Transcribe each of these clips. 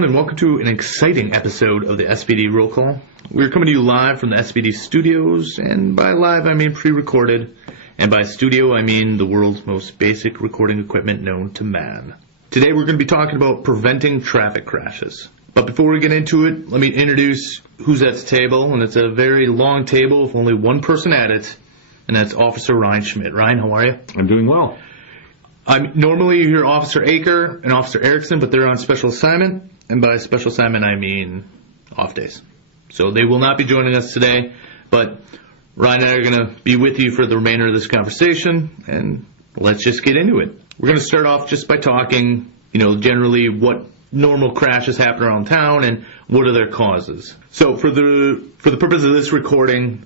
everyone, and welcome to an exciting episode of the SBD Roll Call. We're coming to you live from the SBD studios, and by live I mean pre-recorded, and by studio I mean the world's most basic recording equipment known to man. Today we're going to be talking about preventing traffic crashes. But before we get into it, let me introduce who's at the table, and it's a very long table with only one person at it, and that's Officer Ryan Schmidt. Ryan, how are you? I'm doing well. Normally you hear Officer Aker and Officer Erickson, but they're on special assignment, and by special assignment I mean off days. So they will not be joining us today, but Ryan and I are going to be with you for the remainder of this conversation, and let's just get into it. We're going to start off just by talking, generally what normal crashes happen around town and what are their causes. So for the purpose of this recording,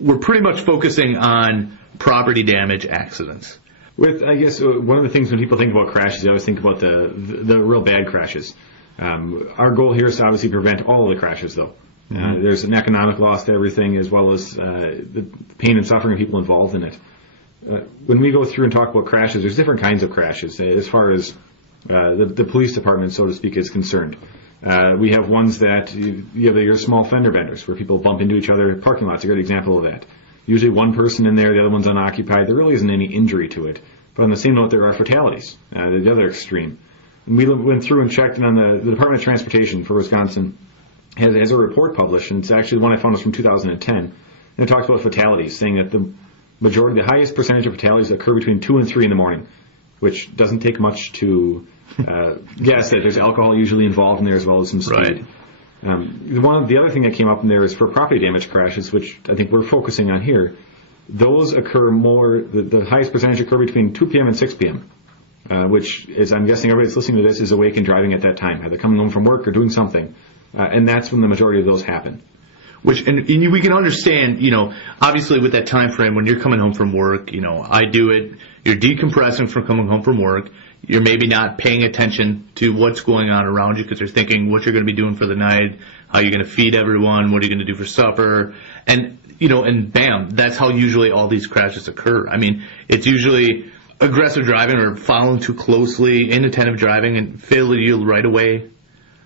we're pretty much focusing on property damage accidents. I guess one of the things when people think about crashes, they always think about the real bad crashes. Our goal here is to obviously prevent all of the crashes, though. Mm-hmm. There's an economic loss to everything, as well as the pain and suffering of people involved in it. When we go through and talk about crashes, there's different kinds of crashes as far as the police department, so to speak, is concerned. We have ones that you have your small fender benders, where people bump into each other. Parking lots are a good example of that. Usually one person in there, the other one's unoccupied. There really isn't any injury to it. But on the same note, there are fatalities, the other extreme. And we went through and checked, and on the Department of Transportation for Wisconsin has a report published, and it's actually the one I found was from 2010. And it talks about fatalities, saying that the highest percentage of fatalities occur between 2 and 3 in the morning, which doesn't take much to guess that there's alcohol usually involved in there as well as some speed. Right. The other thing that came up in there is for property damage crashes, which I think we're focusing on here. Those occur more, the highest percentage occur between 2 p.m. and 6 p.m., which is, I'm guessing everybody that's listening to this is awake and driving at that time, either coming home from work or doing something. And that's when the majority of those happen. And we can understand, obviously with that time frame when you're coming home from work, I do it, you're decompressing from coming home from work. You're maybe not paying attention to what's going on around you because you're thinking what you're going to be doing for the night, how you're going to feed everyone, what are you going to do for supper, and bam, that's how usually all these crashes occur. I mean, it's usually aggressive driving or following too closely, inattentive driving, and fail to yield right away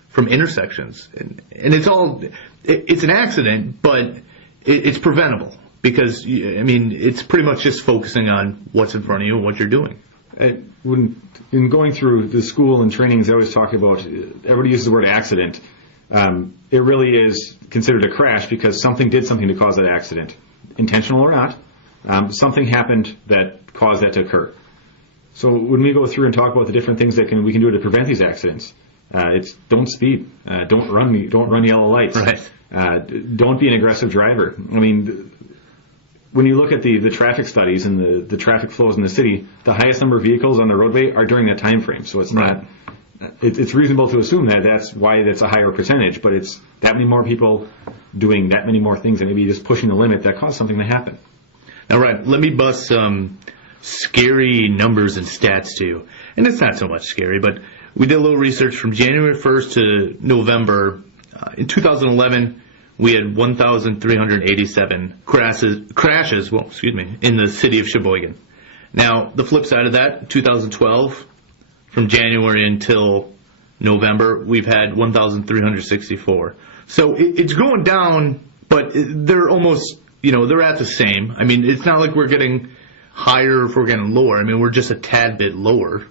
from intersections. And it's an accident, but it's preventable because, it's pretty much just focusing on what's in front of you and what you're doing. In going through the school and trainings, they always talk about, everybody uses the word accident. It really is considered a crash because something did something to cause that accident. Intentional or not, something happened that caused that to occur. So when we go through and talk about the different things that we can do to prevent these accidents, it's don't speed, don't run yellow lights, right. Don't be an aggressive driver. When you look at the traffic studies and the traffic flows in the city, the highest number of vehicles on the roadway are during that time frame. So it's not. It's reasonable to assume that that's why that's a higher percentage, but it's that many more people doing that many more things and maybe just pushing the limit that caused something to happen. All right, let me bust some scary numbers and stats to you. And it's not so much scary, but we did a little research from January 1st to November. In 2011, we had 1,387 crashes in the city of Sheboygan. Now, the flip side of that, 2012, from January until November, we've had 1,364. So it's going down, but they're almost, they're at the same. It's not like we're getting higher if we're getting lower. We're just a tad bit lower.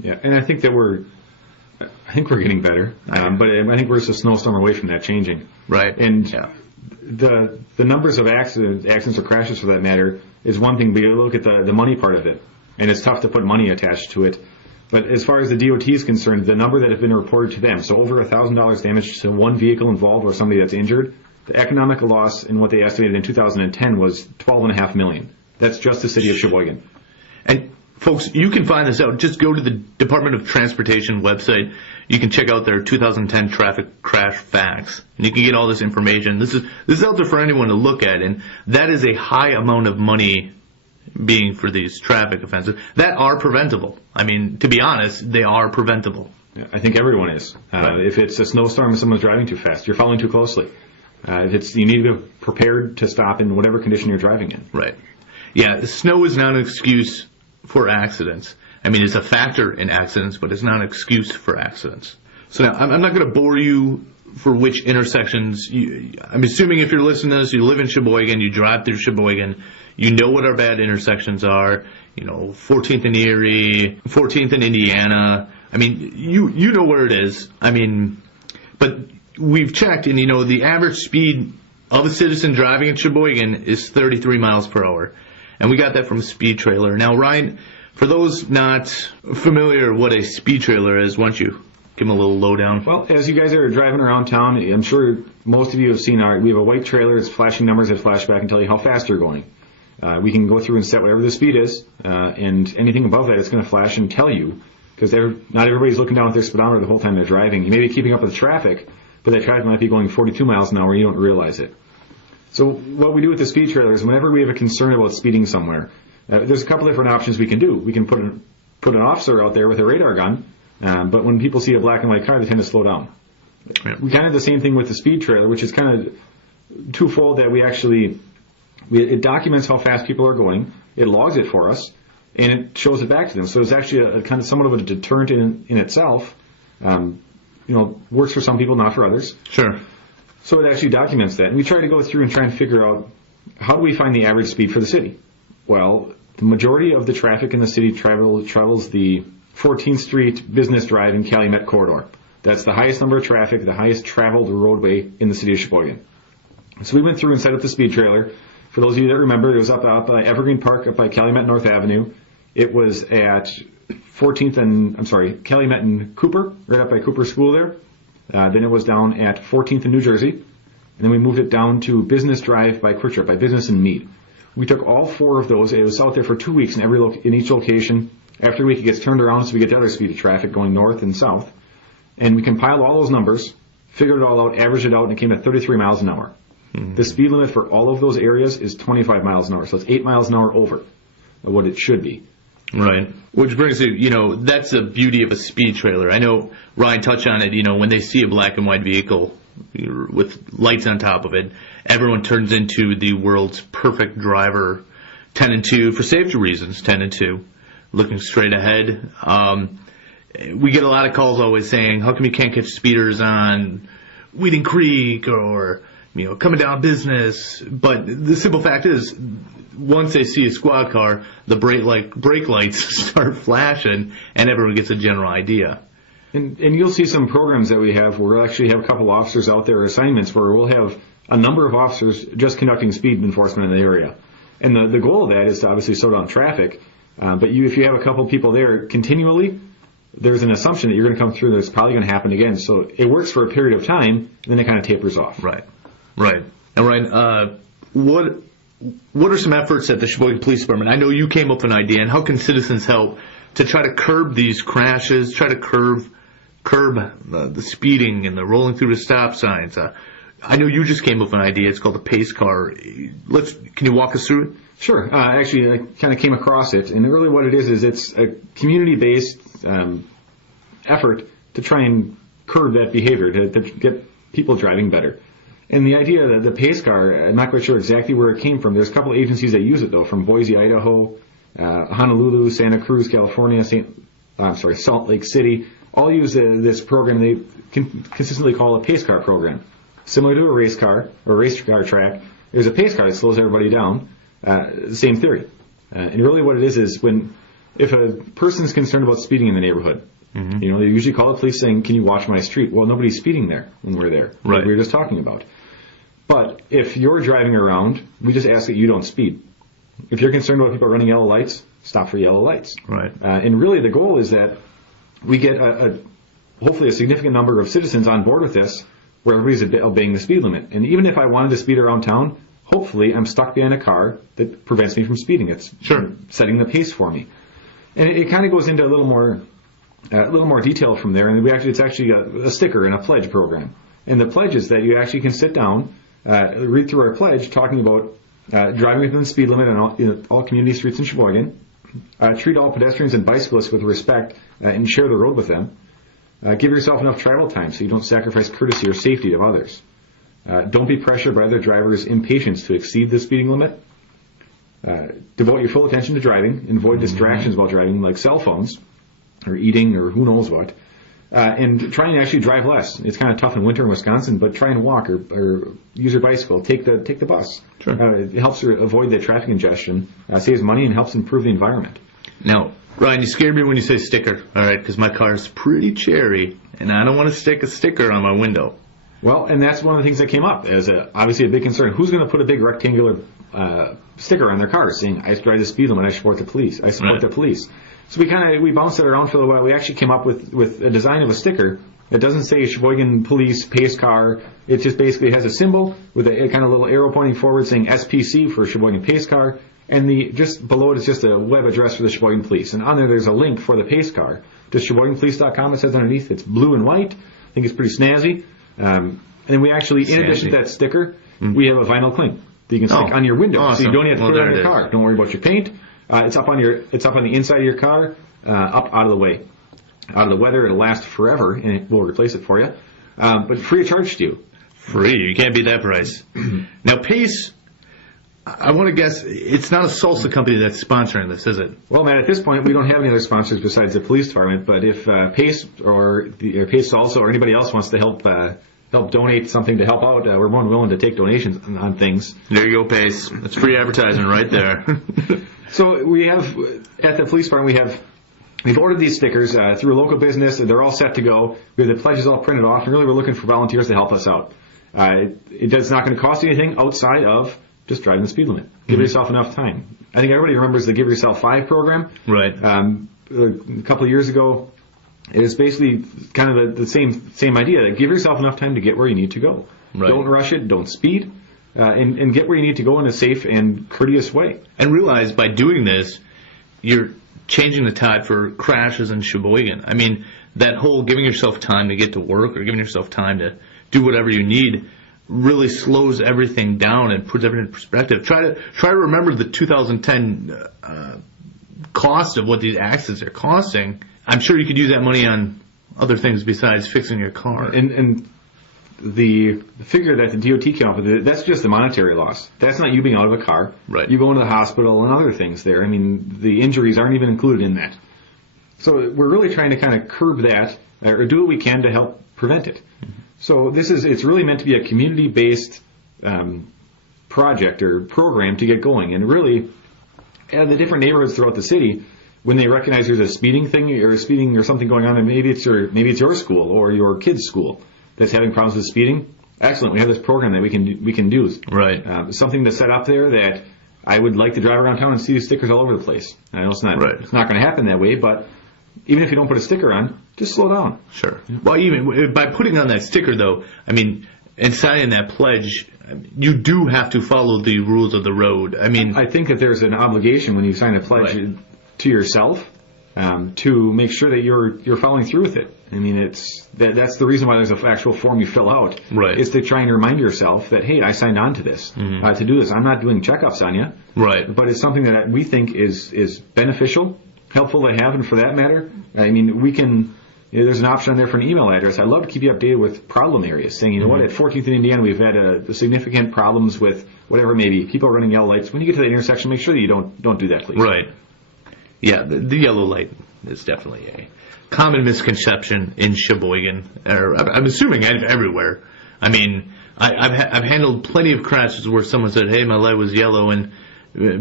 Yeah, and I think we're getting better, but I think we're just a snowstorm away from that changing. Right. And the numbers of accidents or crashes for that matter is one thing, but you look at the money part of it, and it's tough to put money attached to it. But as far as the DOT is concerned, the number that have been reported to them, so over $1,000 damage to one vehicle involved or somebody that's injured, the economic loss in what they estimated in 2010 was $12.5 million. That's just the city of Sheboygan. And folks, you can find this out. Just go to the Department of Transportation website. You can check out their 2010 traffic crash facts, and you can get all this information. This is out there for anyone to look at, and that is a high amount of money being for these traffic offenses that are preventable. To be honest, they are preventable. Yeah, I think everyone is. Right. If it's a snowstorm and someone's driving too fast, you're following too closely. You need to be prepared to stop in whatever condition you're driving in. Right. Yeah, snow is not an excuse for accidents. It's a factor in accidents, but it's not an excuse for accidents. So now, I'm not going to bore you for which intersections. I'm assuming if you're listening to this, you live in Sheboygan, you drive through Sheboygan, you know what our bad intersections are. 14th in Erie, 14th in Indiana. I mean, you know where it is. I mean, but we've checked, and the average speed of a citizen driving in Sheboygan is 33 miles per hour. And we got that from a speed trailer. Now, Ryan, for those not familiar what a speed trailer is, why don't you give them a little lowdown? Well, as you guys are driving around town, I'm sure most of you have seen we have a white trailer. It's flashing numbers that flash back and tell you how fast you're going. We can go through and set whatever the speed is, and anything above that, it's going to flash and tell you, because not everybody's looking down at their speedometer the whole time they're driving. You may be keeping up with traffic, but that traffic might be going 42 miles an hour and you don't realize it. So what we do with the speed trailer is whenever we have a concern about speeding somewhere, there's a couple different options we can do. We can put an officer out there with a radar gun, but when people see a black and white car, they tend to slow down. Yeah. We kind of do the same thing with the speed trailer, which is kind of twofold, that it documents how fast people are going, it logs it for us, and it shows it back to them. So it's actually a kind of somewhat of a deterrent in itself. Works for some people, not for others. Sure. So it actually documents that. And we try to go through and try and figure out, how do we find the average speed for the city? Well, the majority of the traffic in the city travels the 14th Street Business Drive and Calumet corridor. That's the highest number of traffic, the highest traveled roadway in the city of Sheboygan. So we went through and set up the speed trailer. For those of you that remember, it was up by Evergreen Park, up by Calumet North Avenue. It was at Calumet and Cooper, right up by Cooper School there. Then it was down at 14th in New Jersey. And then we moved it down to Business Drive by Quick Trip, by Business and Mead. We took all four of those. It was out there for 2 weeks in each location. After a week, it gets turned around, so we get the other speed of traffic going north and south. And we compiled all those numbers, figured it all out, averaged it out, and it came at 33 miles an hour. Mm-hmm. The speed limit for all of those areas is 25 miles an hour, so it's 8 miles an hour over what it should be. Right. Which brings you, that's the beauty of a speed trailer. I know Ryan touched on it, when they see a black and white vehicle with lights on top of it, everyone turns into the world's perfect driver, 10 and 2, for safety reasons, 10 and 2, looking straight ahead. We get a lot of calls always saying, how come you can't catch speeders on Weeding Creek or coming down Business? But the simple fact is, once they see a squad car, the brake lights start flashing, and everyone gets a general idea. And you'll see some programs that we have where we'll actually have a couple officers out there, assignments where we'll have a number of officers just conducting speed enforcement in the area. And the goal of that is to obviously slow down traffic. But if you have a couple people there continually, there's an assumption that you're going to come through that it's probably going to happen again. So it works for a period of time, and then it kind of tapers off. Right. And Ryan, what are some efforts at the Sheboygan Police Department? I know you came up with an idea, and how can citizens help to try to curb these crashes, try to curb the speeding and the rolling through the stop signs? I know you just came up with an idea. It's called the Pace Car. Can you walk us through it? Sure. Actually, I kind of came across it, and really what it is it's a community-based effort to try and curb that behavior, to get people driving better. And the idea that the Pace Car, I'm not quite sure exactly where it came from. There's a couple agencies that use it, though, from Boise, Idaho, Honolulu, Santa Cruz, California, Salt Lake City. All use this program they consistently call a Pace Car program. Similar to a race car or race car track, there's a Pace Car that slows everybody down. Same theory. And really what it is if a person's concerned about speeding in the neighborhood, mm-hmm. They usually call the police saying, can you watch my street? Well, nobody's speeding there when we're there, right. Like we were just talking about. But if you're driving around, we just ask that you don't speed. If you're concerned about people running yellow lights, stop for yellow lights. Right. And really the goal is that we get hopefully a significant number of citizens on board with this, where everybody's obeying the speed limit. And even if I wanted to speed around town, hopefully I'm stuck behind a car that prevents me from speeding. It's setting the pace for me. And it kind of goes into a little more detail from there. And it's actually a sticker and a pledge program. And the pledge is that you actually can sit down, read through our pledge talking about driving within the speed limit on all community streets in Sheboygan, treat all pedestrians and bicyclists with respect and share the road with them, give yourself enough travel time so you don't sacrifice courtesy or safety of others. Don't be pressured by other drivers' impatience to exceed the speeding limit. Devote your full attention to driving and avoid distractions while driving, like cell phones or eating or who knows what. and try and actually drive less. It's kind of tough in winter in Wisconsin, but try and walk or use your bicycle. Take the bus. Sure. It helps avoid the traffic congestion, saves money, and helps improve the environment. Now, Ryan, you scared me when you say sticker, all right, because my car is pretty cherry, and I don't want to stick a sticker on my window. Well, and that's one of the things that came up as obviously a big concern. Who's going to put a big rectangular sticker on their car saying, I drive the speed limit, I support the police, I support the police. So we bounced it around for a little while. We actually came up with a design of a sticker that doesn't say Sheboygan Police Pace Car. It just basically has a symbol with a kind of little arrow pointing forward saying SPC for Sheboygan Pace Car, and just below it is just a web address for the Sheboygan Police. And on there's a link for the Pace Car to SheboyganPolice.com. It says underneath it's blue and white. I think it's pretty snazzy. And then we actually, in addition to that sticker, we have a vinyl cling that you can stick on your window, awesome. so you don't have to put it on your car. Don't worry about your paint. It's up on the inside of your car, up out of the way, out of the weather. It'll last forever, and it will replace it for you, but free of charge to you. Free, you can't beat that price. Now, Pace, I want to guess it's not a salsa company that's sponsoring this, is it? Well, Matt, at this point, we don't have any other sponsors besides the police department. But if Pace or Pace Salsa or anybody else wants to help donate something to help out, we're more than willing to take donations on things. There you go, Pace. That's free advertising right there. So we have at the police department we've ordered these stickers through a local business, and they're all set to go. We have the pledges all printed off, and really we're looking for volunteers to help us out. It's not going to cost you anything outside of just driving the speed limit. Give yourself enough time. I think everybody remembers the Give Yourself 5 program. Right. A couple of years ago, it was basically kind of the same idea. That give yourself enough time to get where you need to go. Right. Don't rush it. Don't speed. And get where you need to go in a safe and courteous way. And realize by doing this, you're changing the tide for crashes in Sheboygan. I mean, that whole giving yourself time to get to work or giving yourself time to do whatever you need really slows everything down and puts everything in perspective. Try to remember the 2010 cost of what these accidents are costing. I'm sure you could use that money on other things besides fixing your car. And the figure that the DOT came up with, that's just the monetary loss. That's not you being out of a car. Right. You go into the hospital and other things there. I mean, the injuries aren't even included in that. So we're really trying to kind of curb that or do what we can to help prevent it. Mm-hmm. So it's really meant to be a community-based project or program to get going. And really, at the different neighborhoods throughout the city, when they recognize there's a speeding thing or something going on, and maybe it's your school or your kid's school that's having problems with speeding, excellent. We have this program that we can do. Right. Something to set up there that I would like to drive around town and see these stickers all over the place. I know it's not going to happen that way, but even if you don't put a sticker on, just slow down. Sure. Well, even by putting on that sticker, though, I mean, and signing that pledge, you do have to follow the rules of the road. I mean, I think that there's an obligation when you sign a pledge to yourself to make sure that you're following through with it. I mean, that's the reason why there's an actual form you fill out. Right. Is to try and remind yourself that, hey, I signed on to this, to do this. I'm not doing checkups on you. Right. But it's something that we think is beneficial, helpful to have, and for that matter, I mean, we can. There's an option on there for an email address. I'd love to keep you updated with problem areas, saying, you know what, at 14th and Indiana, we've had significant problems with whatever it may be. People are running yellow lights. When you get to the intersection, make sure that you don't do that, please. Right. Yeah, the yellow light is definitely a common misconception in Sheboygan, or I'm assuming everywhere. I mean, I've handled plenty of crashes where someone said, hey, my light was yellow, and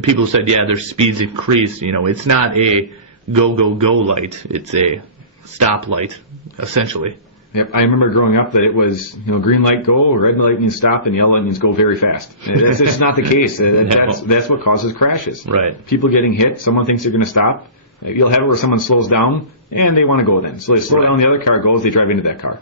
people said, yeah, their speed's increased. You know, it's not a go light. It's a stop light, essentially. Yep, I remember growing up that it was, green light go, red light means stop, and yellow light means go very fast. That's just not the case. That's what causes crashes. Right. People getting hit, someone thinks they're going to stop. You'll have it where someone slows down, and they want to go then. So they slow down, the other car goes, they drive into that car.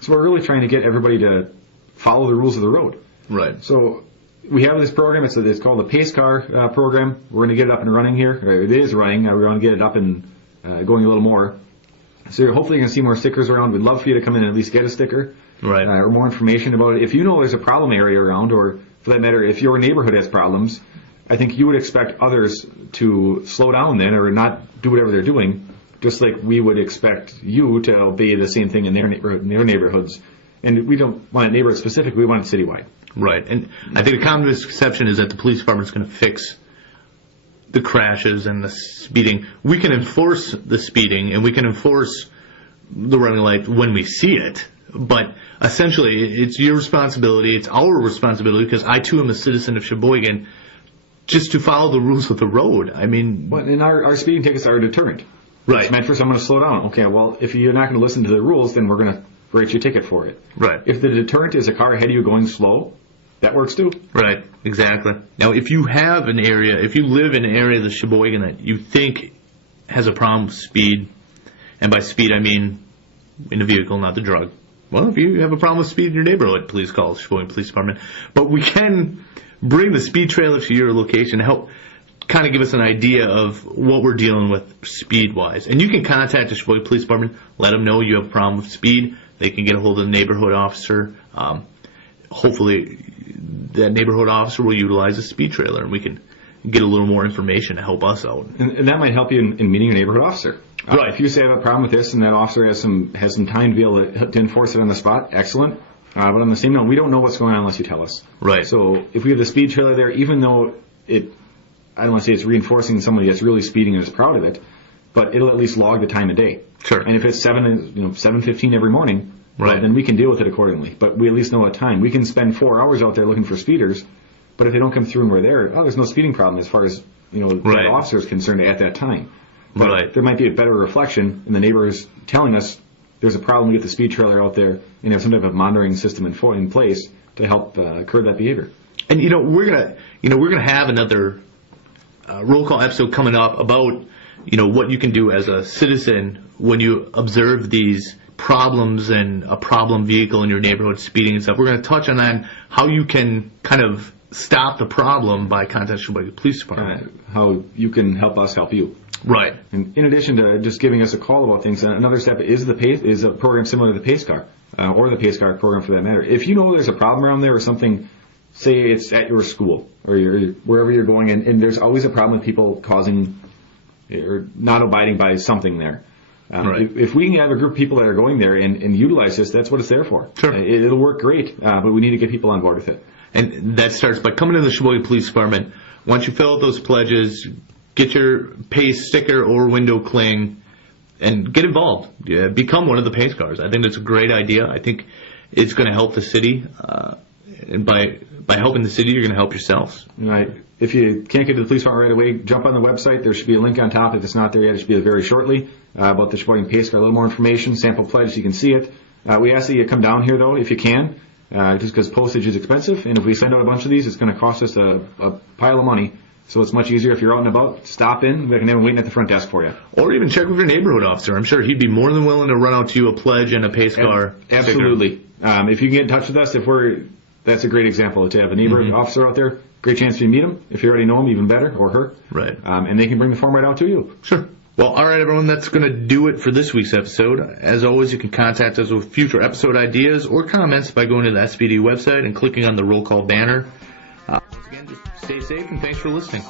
So we're really trying to get everybody to follow the rules of the road. Right. So we have this program. It's called the Pace Car program. We're going to get it up and running here. It is running. We're going to get it up and going a little more. So you're hopefully going to see more stickers around. We'd love for you to come in and at least get a sticker. Right. Or more information about it. If you know there's a problem area around, or for that matter, if your neighborhood has problems, I think you would expect others to slow down then or not do whatever they're doing, just like we would expect you to obey the same thing in their neighborhoods. And we don't want it neighborhood specific, we want it citywide. Right. And I think a common misconception is that the police department is going to fix the crashes and the speeding. We can enforce the speeding, and we can enforce the running light when we see it. But essentially, it's your responsibility, it's our responsibility, because I too am a citizen of Sheboygan, just to follow the rules of the road. I mean... But in our speeding tickets are a deterrent. Right. It's meant for someone to slow down. Okay, well, if you're not going to listen to the rules, then we're going to write you a ticket for it. Right. If the deterrent is a car ahead of you going slow, that works too. Right, exactly. Now, if you live in an area of the Sheboygan that you think has a problem with speed, and by speed I mean in the vehicle, not the drug. Well, if you have a problem with speed in your neighborhood, please call the Sheboygan Police Department. But we can bring the speed trailer to your location to help kind of give us an idea of what we're dealing with speed-wise. And you can contact the Sheboygan Police Department, let them know you have a problem with speed. They can get a hold of the neighborhood officer. Hopefully, that neighborhood officer will utilize a speed trailer, and we can get a little more information to help us out. And that might help you in meeting a neighborhood officer. Right. If you say I have a problem with this, and that officer has some time to be able to enforce it on the spot, excellent. But on the same note, we don't know what's going on unless you tell us. Right. So if we have the speed trailer there, even though I don't want to say it's reinforcing somebody that's really speeding and is proud of it, but it'll at least log the time of day. Sure. And if it's 7:15 every morning, right, well, then we can deal with it accordingly. But we at least know what time. We can spend 4 hours out there looking for speeders, but if they don't come through and we're there, there's no speeding problem as far as right, the officer is concerned at that time. But right, there might be a better reflection, and the neighbor is telling us there's a problem. We get the speed trailer out there and have some type of monitoring system in place to help curb that behavior. And we're gonna have another roll call episode coming up about what you can do as a citizen when you observe these problems and a problem vehicle in your neighborhood speeding and stuff. We're going to touch on how you can kind of stop the problem by contacting the police department. How you can help us help you. Right. And in addition to just giving us a call about things, another step is a program similar to the Pace Car, or the Pace Car program for that matter. If you know there's a problem around there or something, say it's at your school or wherever you're going, and there's always a problem with people causing or not abiding by something there. Right. If we can have a group of people that are going there and utilize this, that's what it's there for. Sure. It'll work great, but we need to get people on board with it. And that starts by coming to the Sheboygan Police Department. Once you fill out those pledges, get your PACE sticker or window cling, and get involved. Become one of the PACE cars. I think that's a great idea. I think it's going to help the city, and by helping the city, you're going to help yourselves. Right. If you can't get to the police department right away, jump on the website. There should be a link on top. If it's not there yet, it should be there very shortly about the Sheboygan Pace Car. A little more information, sample pledge, so you can see it. We ask that you come down here, though, if you can, just because postage is expensive. And if we send out a bunch of these, it's going to cost us a pile of money. So it's much easier if you're out and about, stop in. We can have them waiting at the front desk for you. Or even check with your neighborhood officer. I'm sure he'd be more than willing to run out to you a pledge and a Pace Car. Absolutely. If you can get in touch with us, that's a great example. To have a neighborhood officer out there, great chance for you to meet him. If you already know him, even better, or her. Right. And they can bring the form right out to you. Sure. Well, all right, everyone, that's going to do it for this week's episode. As always, you can contact us with future episode ideas or comments by going to the SPD website and clicking on the roll call banner. Once again, just stay safe and thanks for listening.